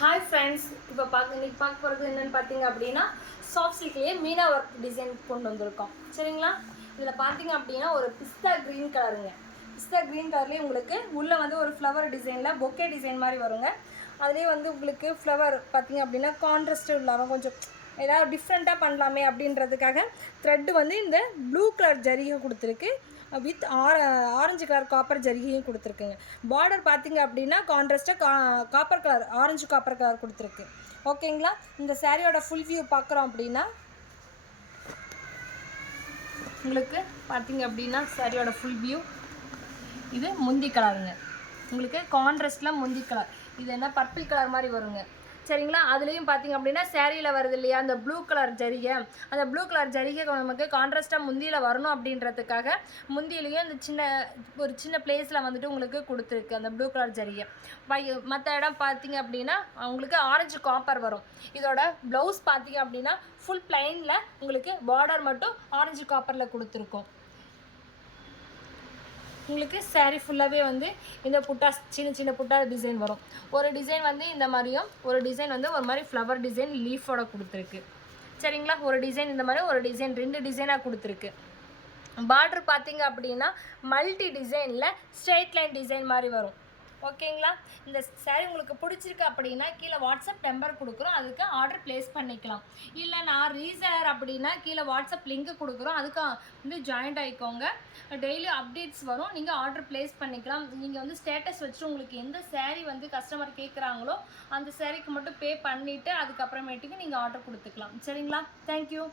Hi friends, இப்போ இன்னைக்கு பார்க்க போகிறது என்னென்னு பார்த்தீங்க அப்படின்னா சாஃப்ட் சில்க்லேயே மீனா ஒர்க் டிசைன் கொண்டு வந்திருக்கோம். சரிங்களா? இதில் பார்த்தீங்க அப்படின்னா ஒரு பிஸ்தா க்ரீன் கலருங்க. பிஸ்தா க்ரீன் கலர்லேயே உங்களுக்கு உள்ளே வந்து ஒரு ஃப்ளவர் டிசைனில் பொக்கே டிசைன் மாதிரி வருங்க. அதுலேயே வந்து உங்களுக்கு ஃப்ளவர் பார்த்தீங்க அப்படின்னா கான்ட்ராஸ்ட் இல்லாமல் கொஞ்சம் ஏதாவது டிஃப்ரெண்ட்டாக பண்ணலாமே அப்படின்றதுக்காக த்ரெட்டு வந்து இந்த ப்ளூ கலர் ஜரிகை கொடுத்துருக்கு. வித் ஆரஞ்சு கலர் காப்பர் ஜரிகையும் கொடுத்துருக்குங்க. பார்டர் பார்த்தீங்க அப்படின்னா கான்ட்ராஸ்ட்டாக copper colour, orange copper colour கொடுத்துருக்கு. ஓகேங்களா? இந்த சாரியோட ஃபுல் வியூ பார்க்குறோம் அப்படின்னா உங்களுக்கு பார்த்தீங்க அப்படின்னா சாரியோட ஃபுல் வியூ இது முந்தி கலருங்க. உங்களுக்கு கான்ட்ராஸ்ட்டில் முந்தி கலர், இது என்ன பர்பிள் கலர் மாதிரி வருங்க. சரிங்களா? அதுலேயும் பார்த்தீங்க அப்படின்னா சேரீயில் வருது இல்லையா அந்த ப்ளூ கலர் ஜரிகை, அந்த ப்ளூ கலர் ஜரிகை நமக்கு கான்ட்ராஸ்ட்டாக முந்தியில் வரணும் அப்படின்றதுக்காக முந்தியிலையும் இந்த ஒரு சின்ன பிளேஸில் வந்துட்டு உங்களுக்கு கொடுத்துருக்கு அந்த ப்ளூ கலர் ஜரிகை. மற்ற இடம் பார்த்தீங்க அப்படின்னா உங்களுக்கு ஆரஞ்சு காப்பர் வரும். இதோட ப்ளவுஸ் பார்த்தீங்க அப்படின்னா ஃபுல் பிளைனில் உங்களுக்கு பார்டர் மட்டும் ஆரஞ்சு காப்பரில் கொடுத்துருக்கோம். உங்களுக்கு சாரீ ஃபுல்லாகவே வந்து இந்த புட்டா சின்ன சின்ன புட்டா டிசைன் வரும். ஒரு டிசைன் வந்து இந்த மாதிரியும், ஒரு டிசைன் வந்து ஒரு மாதிரி ஃப்ளவர் டிசைன் லீஃபோட கொடுத்துருக்கு. சரிங்களா? ஒரு டிசைன் இந்த மாதிரி, ஒரு டிசைன் 2 டிசைனாக கொடுத்துருக்கு. பார்டர் பார்த்தீங்க அப்படின்னா மல்டி டிசைனில் ஸ்ட்ரெயிட் லைன் டிசைன் மாதிரி வரும். ஓகேங்களா? இந்த சாரீ உங்களுக்கு பிடிச்சிருக்கு அப்படின்னா கீழே வாட்ஸ்அப் நம்பர் கொடுக்குறோம், அதுக்கு ஆர்டர் ப்ளேஸ் பண்ணிக்கலாம். இல்லை நான் ரீசெலர் அப்படின்னா கீழே வாட்ஸ்அப் லிங்க் கொடுக்குறோம், அதுக்கு வந்து ஜாயின்ட் ஆகிக்கோங்க. டெய்லி அப்டேட்ஸ் வரும், நீங்கள் ஆர்டர் ப்ளேஸ் பண்ணிக்கலாம். நீங்கள் வந்து ஸ்டேட்டஸ் வச்சுட்டு உங்களுக்கு எந்த சாரீ வந்து கஸ்டமர் கேட்குறாங்களோ அந்த சாரீக்கு மட்டும் பே பண்ணிவிட்டு அதுக்கப்புறமேட்டுக்கு நீங்கள் ஆர்டர் கொடுத்துக்கலாம். சரிங்களா? தேங்க்யூ.